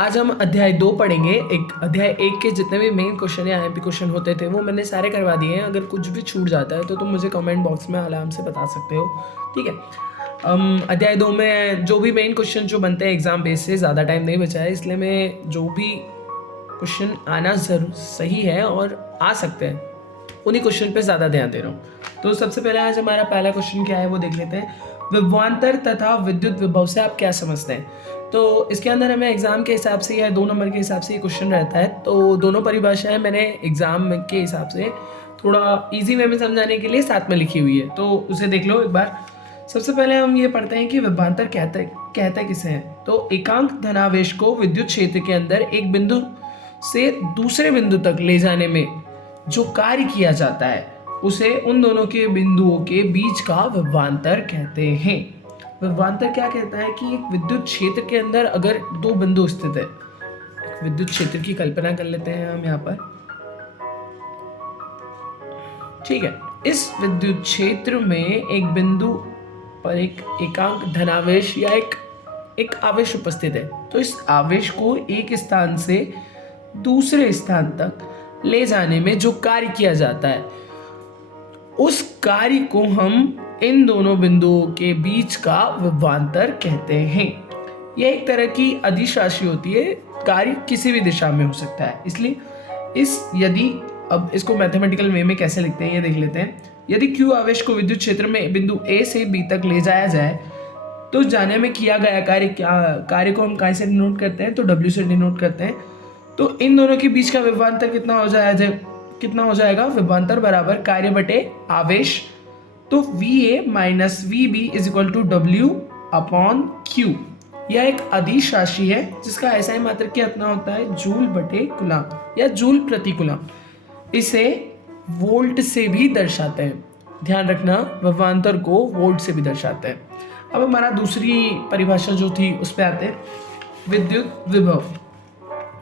आज हम अध्याय 2 पढ़ेंगे। एक अध्याय 1 के जितने भी मेन क्वेश्चन या एमपी क्वेश्चन होते थे वो मैंने सारे करवा दिए हैं। अगर कुछ भी छूट जाता है तो तुम मुझे कमेंट बॉक्स में आराम से बता सकते हो, ठीक है। अध्याय 2 में जो भी मेन क्वेश्चन जो बनते हैं एग्जाम बेस से, ज़्यादा टाइम नहीं बचा है, इसलिए मैं जो भी क्वेश्चन आना जरूर सही है और आ सकते हैं उन्हीं क्वेश्चन पे ज़्यादा ध्यान दे रहा हूँ। तो सबसे पहले आज हमारा पहला क्वेश्चन क्या है वो देख लेते हैं। विभवांतर तथा विद्युत विभव से आप क्या समझते हैं? तो इसके अंदर हमें एग्जाम के हिसाब से या 2 नंबर के हिसाब से ये क्वेश्चन रहता है। तो दोनों परिभाषाएं मैंने एग्जाम के हिसाब से थोड़ा इजी वे में समझाने के लिए साथ में लिखी हुई है, तो उसे देख लो एक बार। सबसे पहले हम ये पढ़ते हैं कि विभवांतर कहता किसे है। तो एकांक धनावेश को विद्युत क्षेत्र के अंदर एक बिंदु से दूसरे बिंदु तक ले जाने में जो कार्य किया जाता है उसे उन दोनों के बिंदुओं के बीच का विभवांतर कहते हैं। विभवांतर क्या कहता है कि एक विद्युत क्षेत्र के अंदर अगर दो बिंदु स्थित है, विद्युत क्षेत्र की कल्पना कर लेते हैं हम यहाँ पर, ठीक है। इस विद्युत क्षेत्र में एक बिंदु पर एक एकांक धनावेश या एक आवेश उपस्थित है। तो इस आवेश को एक स्थान से दूसरे स्थान तक ले जाने में जो कार्य किया जाता है उस कार्य को हम इन दोनों बिंदुओं के बीच का विभवांतर कहते हैं। यह एक तरह की अदिश राशि होती है, कार्य किसी भी दिशा में हो सकता है। इसलिए यदि अब इसको मैथमेटिकल वे में कैसे लिखते हैं ये देख लेते हैं। यदि Q आवेश को विद्युत क्षेत्र में बिंदु A से B तक ले जाया जाए तो जाने में किया गया कार्य को हम कहाँ से डिनोट करते हैं? तो W से डिनोट करते हैं। तो इन दोनों के बीच का विभवांतर कितना हो जाएगा? विभवांतर बराबर कार्य बटे आवेश। तो VA minus VB is equal to W upon Q। यह एक अदिश राशि है जिसका ऐसा ही मात्रक कितना होता है? जूल बटे कूलम या जूल प्रति कूलम। इसे वोल्ट से भी दर्शाते हैं, ध्यान रखना, विभवांतर को वोल्ट से भी दर्शाते हैं। अब हमारा दूसरी परिभाषा जो थी उस पर आते हैं। विद्युत विभव।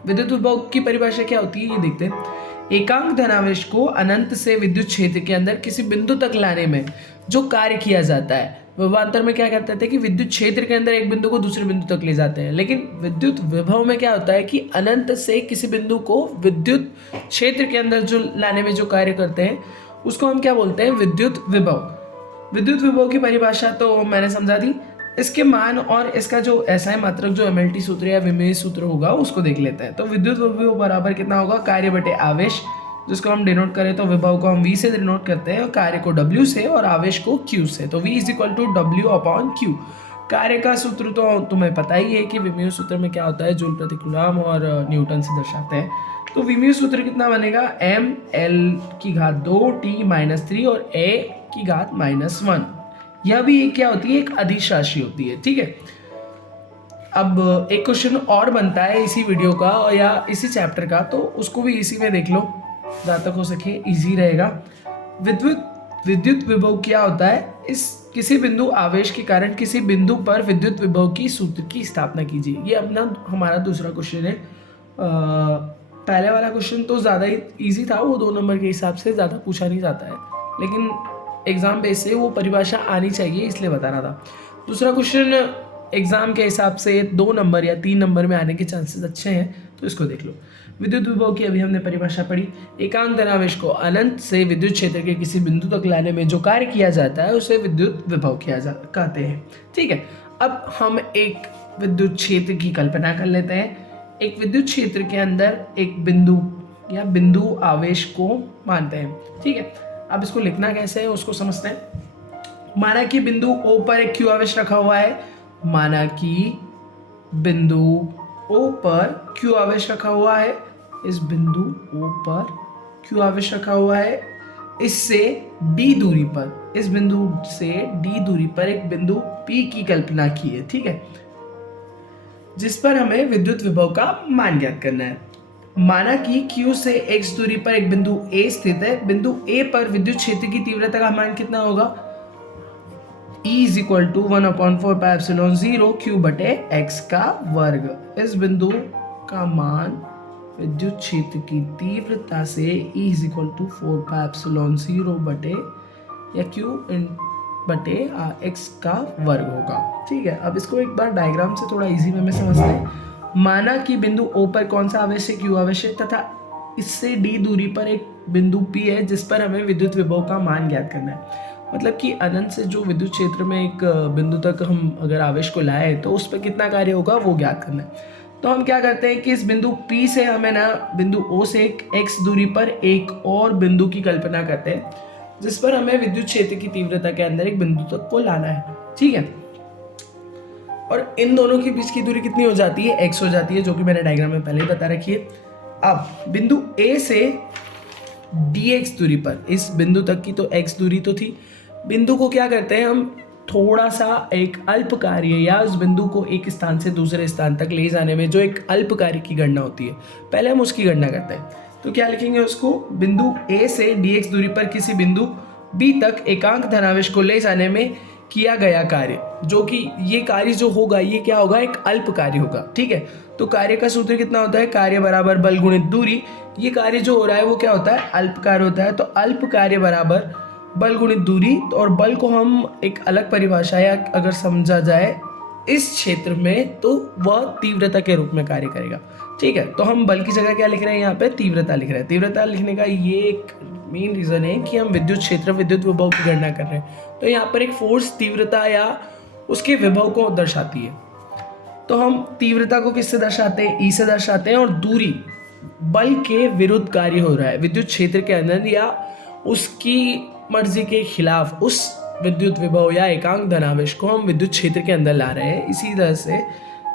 विद्युत विभव की परिभाषा क्या होती है ये देखते हैं। एकांक धनावेश को अनंत से विद्युत क्षेत्र के अंदर किसी बिंदु तक लाने में जो कार्य किया जाता है, विभवांतर में क्या कहते थे कि विद्युत क्षेत्र के अंदर एक बिंदु को दूसरे बिंदु तक ले जाते हैं। लेकिन विद्युत विभव में क्या होता है कि अनंत से किसी बिंदु को विद्युत क्षेत्र के अंदर जो लाने में जो कार्य करते हैं उसको हम क्या बोलते हैं? विद्युत विभव। विद्युत विभव की परिभाषा तो मैंने समझा दी। इसके मान और इसका जो एसआई मात्रक जो एमएलटी सूत्र या विमेय सूत्र होगा उसको देख लेते हैं। तो विद्युत विभव बराबर कितना होगा? कार्य बटे आवेश, जिसको हम डिनोट करें तो विभव को हम V से डिनोट करते हैं और कार्य को W से और आवेश को Q से। तो V is equal to W upon Q। कार्य का सूत्र तो तुम्हें पता ही है कि विमेय सूत्र में क्या होता है? जूल प्रति कूलम और न्यूटन से दर्शाते हैं। तो विमेय सूत्र कितना बनेगा? m l की घात 2 t माइनस 3 और a की घात माइनस 1। यह भी एक क्या होती है? एक अदिश राशि होती है, ठीक है। अब एक क्वेश्चन और बनता है इसी वीडियो का और या इसी चैप्टर का, तो उसको भी इसी में देख लो, जहाँ तक हो सके इजी रहेगा। विद्युत विभव क्या होता है? इस किसी बिंदु आवेश के कारण किसी बिंदु पर विद्युत विभव की सूत्र की स्थापना कीजिए। ये हमारा दूसरा क्वेश्चन है। पहले वाला क्वेश्चन तो ज़्यादा ही ईजी था, वो 2 नंबर के हिसाब से ज़्यादा पूछा नहीं जाता है, लेकिन एग्जाम बेस से वो परिभाषा आनी चाहिए इसलिए बता रहा था। दूसरा क्वेश्चन एग्जाम के हिसाब से 2 नंबर या 3 नंबर में आने के चांसेस अच्छे हैं, तो इसको देख लो। विद्युत विभव की अभी हमने परिभाषा पढ़ी। एकांक धनावेश को अनंत से विद्युत क्षेत्र के किसी बिंदु तक लाने में जो कार्य किया जाता है उसे विद्युत विभव कहते हैं, ठीक है। अब हम एक विद्युत क्षेत्र की कल्पना कर लेते हैं। एक विद्युत क्षेत्र के अंदर एक बिंदु या बिंदु आवेश को मानते हैं, ठीक है। अब इसको लिखना कैसे है उसको समझते हैं। माना कि बिंदु O पर एक Q आवेश रखा हुआ है। माना कि बिंदु O पर Q आवेश रखा हुआ है। इस बिंदु O पर Q आवेश रखा हुआ है। इससे D दूरी पर, इस बिंदु से D दूरी पर एक बिंदु P की कल्पना की है, ठीक है, जिस पर हमें विद्युत विभव का मान ज्ञात करना है। माना कि Q से x दूरी पर एक बिंदु A स्थित है। बिंदु A पर विद्युत क्षेत्र की तीव्रता का मान कितना होगा? E is equal to 1/4πε0 Q बटे x का वर्ग। इस बिंदु का मान विद्युत क्षेत्र की तीव्रता से E इज इक्वल टू 4πε0 बटे या Q बटे x का वर्ग होगा, ठीक है। अब इसको एक बार डायग्राम से थोड़ा इजी वे में समझते हैं। माना कि बिंदु O पर कौन सा आवेश है, Q आवेश है, तथा इससे D दूरी पर एक बिंदु P है जिस पर हमें विद्युत विभव का मान ज्ञात करना है। मतलब कि अनंत से जो विद्युत क्षेत्र में एक बिंदु तक हम अगर आवेश को लाए तो उस पर कितना कार्य होगा वो ज्ञात करना है। तो हम क्या करते हैं कि इस बिंदु P से हमें ना बिंदु O से एक x दूरी पर एक और बिंदु की कल्पना करते हैं जिस पर हमें विद्युत क्षेत्र की तीव्रता के अंदर एक बिंदु तक को लाना है, ठीक है। और इन दोनों के बीच की दूरी कितनी हो जाती है, x हो जाती है, जो कि मैंने डायग्राम में पहले ही बता रखी है। अब बिंदु A से dx दूरी पर, इस बिंदु तक की तो x दूरी तो थी, बिंदु को क्या करते हैं हम थोड़ा सा एक अल्प कार्य या उस बिंदु को एक स्थान से दूसरे स्थान तक ले जाने में जो एक अल्प कार्य की गणना होती है, पहले हम उसकी गणना करते हैं। तो क्या लिखेंगे उसको, बिंदु A से dx दूरी पर किसी बिंदु B तक एकांक धनावेश को ले जाने में किया गया कार्य, जो कि ये कार्य जो होगा ये क्या होगा, एक अल्प कार्य होगा, ठीक है। तो कार्य का सूत्र कितना होता है, कार्य बराबर बल गुणित दूरी। ये कार्य जो हो रहा है वो क्या होता है, अल्प कार्य होता है। तो अल्प कार्य बराबर बल गुणित दूरी। तो और बल को हम एक अलग परिभाषा या अगर समझा जाए इस क्षेत्र में तो वह तीव्रता के रूप में कार्य करेगा, ठीक है। तो हम बल की जगह क्या लिख रहे हैं, यहाँ पे तीव्रता लिख रहे हैं। तीव्रता लिखने का ये एक मेन रीजन है कि हम विद्युत क्षेत्र, विद्युत विभव की गणना कर रहे हैं। तो यहाँ पर एक फोर्स तीव्रता या उसके विभव को दर्शाती है। तो हम तीव्रता को किससे दर्शाते हैं, ई से दर्शाते हैं, और दूरी बल के विरुद्ध कार्य हो रहा है विद्युत क्षेत्र के अंदर या उसकी मर्जी के खिलाफ उस विद्युत विभव या एकांक धनावेश को हम विद्युत क्षेत्र के अंदर ला रहे हैं। इसी तरह से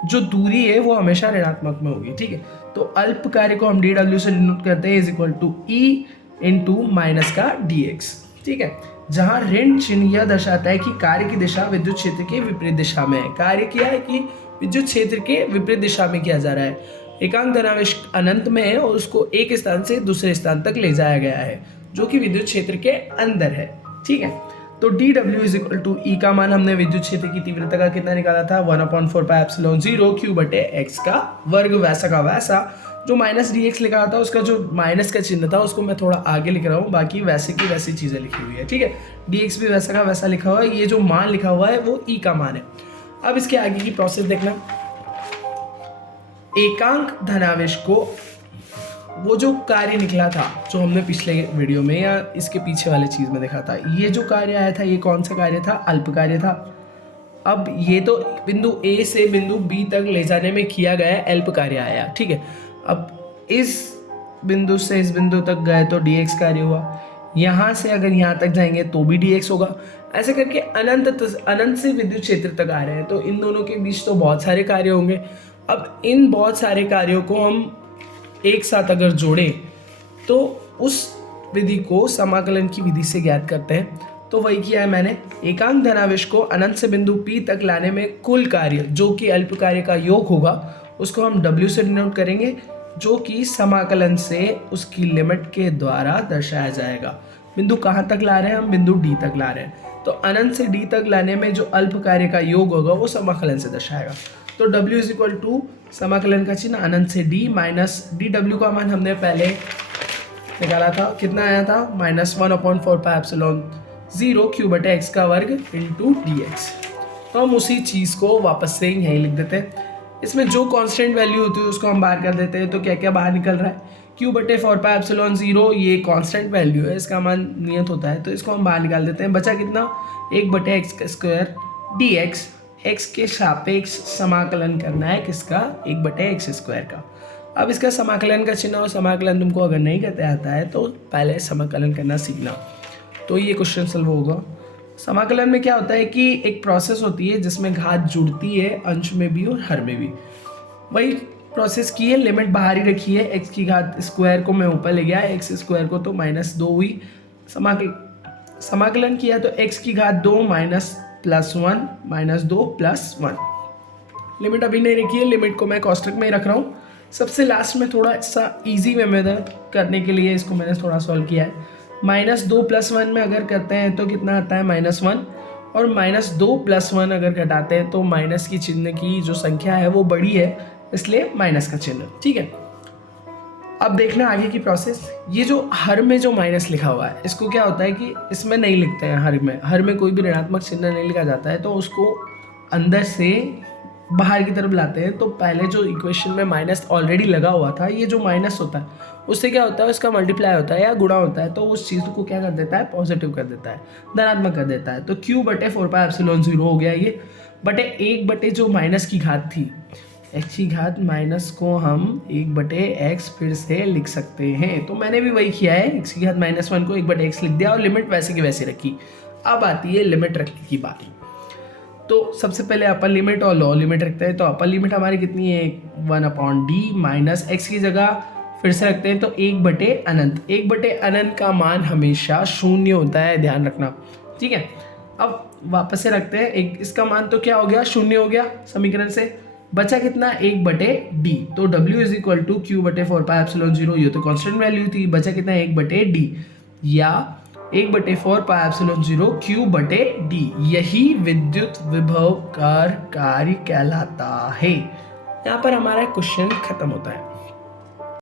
जो दूरी है वो हमेशा ऋणात्मक में होगी, ठीक है। तो अल्प कार्य को हम dw से डिनोट करते हैं, is equal to E into minus का dx, ठीक है। जहां ऋण चिन्ह यह दर्शाता है कि कार्य की दिशा विद्युत क्षेत्र के विपरीत दिशा में है। कार्य किया है कि विद्युत क्षेत्र के विपरीत दिशा में किया जा रहा है। एकांक धनावेश अनंत में है और उसको एक स्थान से दूसरे स्थान तक ले जाया गया है जो कि विद्युत क्षेत्र के अंदर है, ठीक है। तो dw इज इक्वल टू ई का मान हमने विद्युत क्षेत्र की तीव्रता का कितना निकाला था, 1/4 पाई एप्सिलॉन 0 q बटे x का वर्ग, वैसा का वैसा। जो माइनस dx लिखा था उसका जो माइनस का चिन्ह था उसको मैं थोड़ा आगे लिख रहा हूँ, बाकी वैसे की वैसी चीज़ें लिखी हुई है, ठीक है। dx भी वैसा का वैसा लिखा हुआ है, ये जो मान लिखा हुआ है वो ई का मान है। अब इसके आगे की प्रोसेस देखना, एकांक धनावेश को वो जो कार्य निकला था जो हमने पिछले वीडियो में या इसके पीछे वाले चीज़ में देखा था, ये जो कार्य आया था ये कौन सा कार्य था, अल्प कार्य था। अब ये तो बिंदु A से बिंदु B तक ले जाने में किया गया अल्प कार्य आया, ठीक है। अब इस बिंदु से इस बिंदु तक गए तो dx कार्य हुआ, यहाँ से अगर यहाँ तक जाएंगे तो भी dx होगा। ऐसे करके अनंत से विद्युत क्षेत्र तक आ रहे हैं, तो इन दोनों के बीच तो बहुत सारे कार्य होंगे। अब इन बहुत सारे कार्यों को हम एक साथ अगर जोड़ें तो उस विधि को समाकलन की विधि से ज्ञात करते हैं। तो वही किया है मैंने, एकांक धनावेश को अनंत से बिंदु P तक लाने में कुल कार्य जो कि अल्प कार्य का योग होगा उसको हम W से डिनोट करेंगे, जो कि समाकलन से उसकी लिमिट के द्वारा दर्शाया जाएगा। बिंदु कहाँ तक ला रहे हैं हम, बिंदु D तक ला रहे हैं, तो अनंत से D तक लाने में जो अल्प कार्य का योग होगा वो समाकलन से दर्शाएगा। तो W इज इक्वल टू समाकलन का चिन्ह अनंत से D माइनस dw का मान हमने पहले निकाला था, कितना आया था, -1/4 पाई एप्सिलॉन 0 q बटे x का वर्ग इंटू dx। तो हम उसी चीज़ को वापस से यहीं लिख देते हैं। इसमें जो कांस्टेंट वैल्यू होती है उसको हम बाहर कर देते हैं। तो क्या क्या बाहर निकल रहा है, q बटे 4 पाई एप्सिलॉन 0 ये कांस्टेंट वैल्यू है, इसका मान नियत होता है, तो इसको हम बाहर निकाल देते हैं। बचा कितना, 1 बटे x का स्क्वायर dx, x के सापेक्ष समाकलन करना है किसका, 1 बटे x स्क्वायर का। अब इसका समाकलन का चिन्ह और समाकलन तुमको अगर नहीं करते आता है तो पहले समाकलन करना सीखना, तो ये क्वेश्चन सॉल्व होगा। समाकलन में क्या होता है कि एक प्रोसेस होती है जिसमें घात जुड़ती है अंश में भी और हर में भी। वही प्रोसेस की है, लिमिट बाहर ही रखी है, x की घात स्क्वायर को मैं ऊपर ले गया, x स्क्वायर को तो -2 हुई। समाकलन किया तो x की घात 2 +1 -2 +1। लिमिट अभी नहीं रखी है, लिमिट को मैं कोष्टक में ही रख रहा हूँ। सबसे लास्ट में थोड़ा सा इजी मेथड करने के लिए इसको मैंने थोड़ा सॉल्व किया है। -2 + 1 में अगर करते हैं तो कितना आता है, -1, और -2 + 1 अगर घटाते हैं तो माइनस की चिन्ह की जो संख्या है वो बड़ी है, इसलिए माइनस का चिन्ह, ठीक है। अब देखना आगे की प्रोसेस, ये जो हर में जो माइनस लिखा हुआ है इसको क्या होता है कि इसमें नहीं लिखते हैं, हर में कोई भी ऋणात्मक चिन्ह नहीं लिखा जाता है, तो उसको अंदर से बाहर की तरफ लाते हैं तो पहले जो इक्वेशन में माइनस ऑलरेडी लगा हुआ था, ये जो माइनस होता है उससे क्या होता है, उसका मल्टीप्लाई होता है या गुणा होता है, तो उस चीज़ को क्या कर देता है, पॉजिटिव कर देता है, धनात्मक कर देता है। तो q बटे 4πε0 हो गया ये, बटे 1 बटे जो माइनस की घात थी, x की घात माइनस को हम 1 बटे x फिर से लिख सकते हैं। तो मैंने भी वही किया है, x की घात -1 को 1 बटे x लिख दिया और लिमिट वैसे की वैसे रखी। अब आती है लिमिट रखने की बारी। तो सबसे पहले अपर लिमिट और लोअर लिमिट रखते हैं। तो अपर लिमिट हमारी कितनी है, 1/d माइनस एक्स की जगह फिर से रखते हैं तो 1 बटे अनंत। 1 बटे अनंत का मान हमेशा शून्य होता है, ध्यान रखना, ठीक है। अब वापस से रखते हैं, एक इसका मान तो क्या हो गया, शून्य हो गया समीकरण से, बचा कितना, 1 बटे डी। तो w is equal to Q बटे 4πε0, ये तो कांस्टेंट वैल्यू थी, बचा कितना, 1 बटे डी, या 1 बटे 4πε0 क्यू बटे डी। यही विद्युत विभव का कार्य कहलाता है। यहाँ पर हमारा क्वेश्चन खत्म होता है।